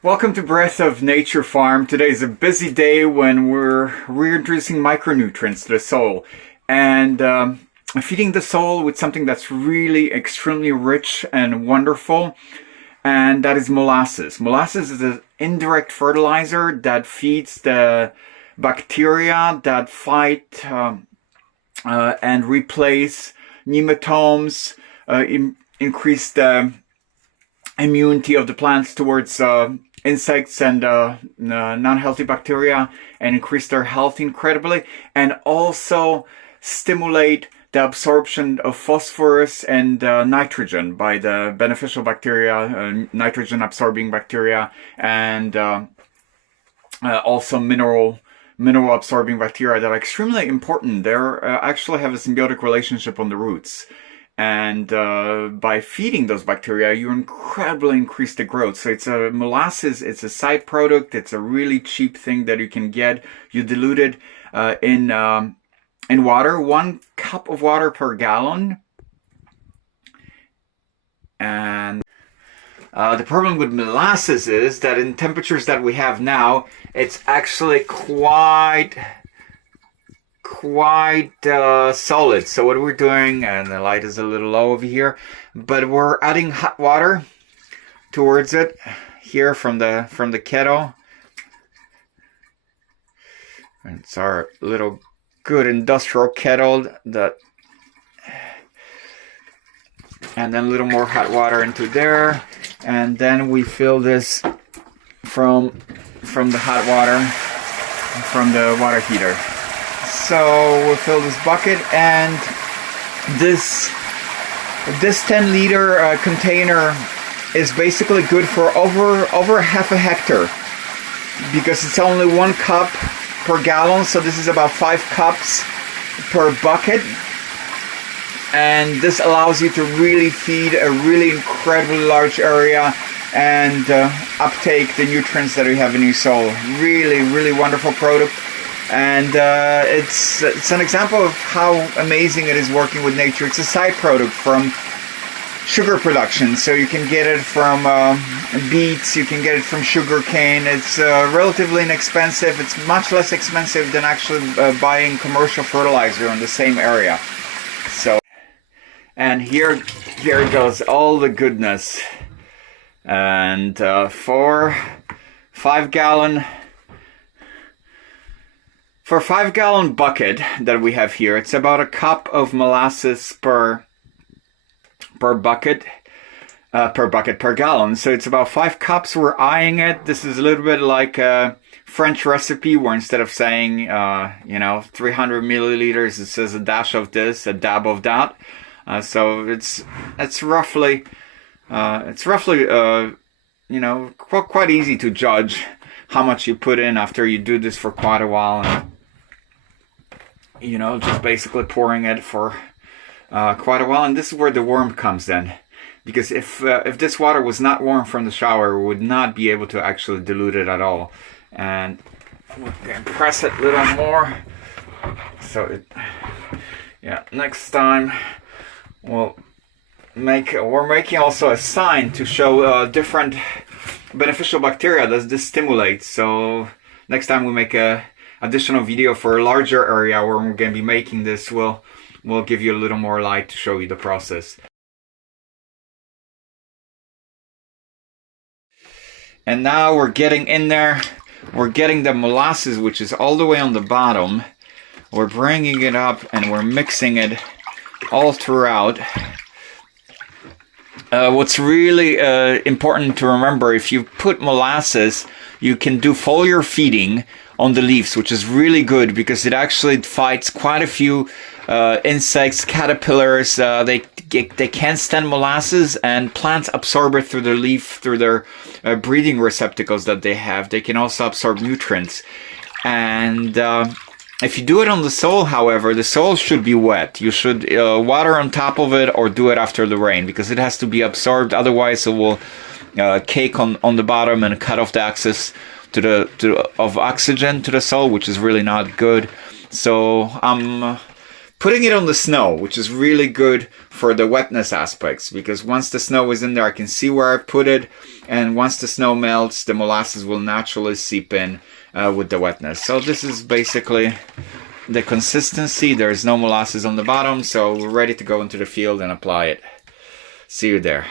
Welcome to Breath of Nature Farm. Today is a busy day when we're reintroducing micronutrients to the soil and feeding the soil with something that's really extremely rich and wonderful, and that is molasses. Molasses is an indirect fertilizer that feeds the bacteria that fight and replace nematodes, increase the immunity of the plants towards insects and non-healthy bacteria, and increase their health incredibly, and also stimulate the absorption of phosphorus and nitrogen by the beneficial bacteria, nitrogen absorbing bacteria, and also mineral absorbing bacteria that are extremely important. They actually have a symbiotic relationship on the roots. And by feeding those bacteria, you incredibly increase the growth. So it's a molasses, it's a side product, it's a really cheap thing that you can get. You dilute it in water, 1 cup of water per gallon. And the problem with molasses is that in temperatures that we have now, it's actually quite solid. So what we're doing, and the light is a little low over here, but we're adding hot water towards it here from the kettle. And it's our little good industrial kettle and then a little more hot water into there, and then we fill this from the hot water from the water heater. So we'll fill this bucket, and this 10-liter container is basically good for over half a hectare, because it's only 1 cup per gallon. So this is about 5 cups per bucket, and this allows you to really feed a really incredibly large area and uptake the nutrients that you have in your soil. Really wonderful product. And it's an example of how amazing it is working with nature. It's a side product from sugar production, so you can get it from beets, you can get it from sugar cane. It's relatively inexpensive. It's much less expensive than actually buying commercial fertilizer in the same area. So, and here goes all the goodness. And for 5-gallon bucket that we have here, it's about 1 cup of molasses per gallon. So it's about 5 cups. We're eyeing it. This is a little bit like a French recipe, where instead of saying 300 milliliters, it says a dash of this, a dab of that. So it's roughly quite easy to judge how much you put in after you do this for quite a while, and just basically pouring it for quite a while. And this is where the warmth comes in, because if this water was not warm from the shower, we would not be able to actually dilute it at all. And we can press it a little more. So next time we're making also a sign to show different beneficial bacteria that this stimulates. So next time we make a additional video for a larger area where we're going to be making this, we'll give you a little more light to show you the process. And now we're getting in there. We're getting the molasses, which is all the way on the bottom. We're bringing it up and we're mixing it all throughout. What's really important to remember, if you put molasses, you can do foliar feeding on the leaves, which is really good because it actually fights quite a few insects, caterpillars. They can't stand molasses, and plants absorb it through their leaf, through their breathing receptacles that they have. They can also absorb nutrients. And if you do it on the soil, however, the soil should be wet. You should water on top of it or do it after the rain, because it has to be absorbed. Otherwise, it will cake on the bottom and cut off the access of oxygen to the soil, which is really not good. So I'm putting it on the snow, which is really good for the wetness aspects, because once the snow is in there, I can see where I've put it, and once the snow melts, the molasses will naturally seep in with the wetness. So this is basically the consistency. There's no molasses on the bottom, so we're ready to go into the field and apply it. See you there.